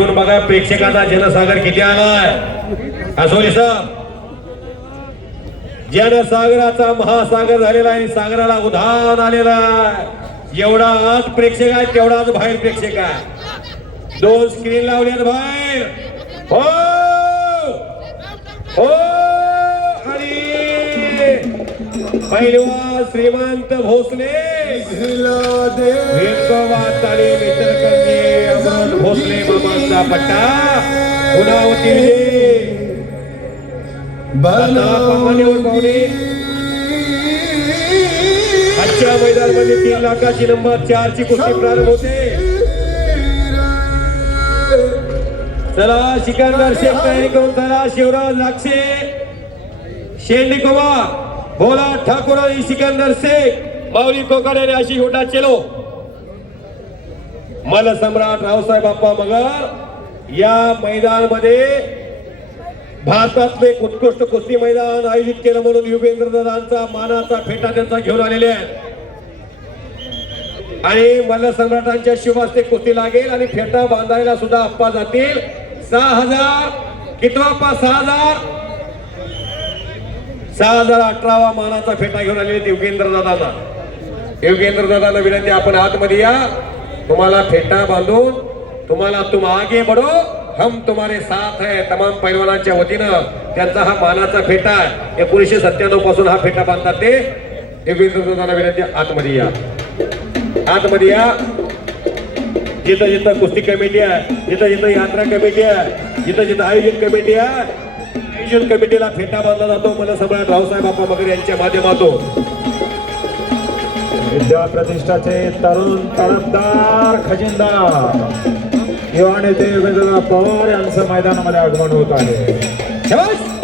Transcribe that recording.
बघा प्रेक्षकाचा जनसागर किती आलाय. असोली साहेब जनसागराचा महासागर झालेला आहे सागराला उधाण आलेला आहे. एवढा आज प्रेक्षक आहे तेवढाच बाहेर प्रेक्षक आहे दोन स्क्रीन लावल्यात बाहेर. हो! हो! आणि पहिलवा श्रीमंत भोसले. पट्टा आजच्या मैदानामध्ये तीन लाखाची नंबर चारची कुस्ती प्रारंभ होते। चला सिकंदर शेख तयारी करून चला शिवराज लाक्षे शेंडी कोवा भोला ठाकूर आणि सिकंदर शेख माऊली कोकाडे अशी होटा चेलो। मलसम्राट रावसाहेब बाप्पा मगर या मैदानमध्ये भारतातले एक उत्कृष्ट कुस्ती मैदान आयोजित केलं म्हणून युगेंद्र दादांचा मानाचा फेटा त्यांचा घेऊन आलेले आहे आणि मल्लसम्राटांच्या शिवास ते कुस्ती लागेल आणि फेटा बांधायला सुद्धा अप्पा जातील. सहा हजार कितवा अप्पा सहा हजार. सहा हजार अठरावा मानाचा फेटा घेऊन आलेले योगेंद्र दादांना योगेंद्र दादांना विनंती आपण आतमध्ये या. तुम्हाला फेटा बांधून तुम्हाला तुम आगे बढो हम तुम्हारे साथ है तमाम पैलवानांच्या वतीनं. त्यांचा हा मानाचा फेटा एकोणीसशे सत्त्याण्णवपासून हा फेटा बांधतात ते. विनंती आतमध्ये या. आतमध्ये या. जिथं जिथं कुस्ती कमिटी आहे जिथं जिथं यात्रा कमिटी आहे जिथं जिथं आयोजन कमिटी आहे आयोजन कमिटीला फेटा बांधला जातो. मला सम्राट रावसाहेब बाप्पा वगैरे यांच्या माध्यमातून. विद्या प्रतिष्ठाचे तरुण तडफदार खजिनदार. युवा नेते योगेंद्र पवार यांचं मैदानामध्ये आगमन होत आहे.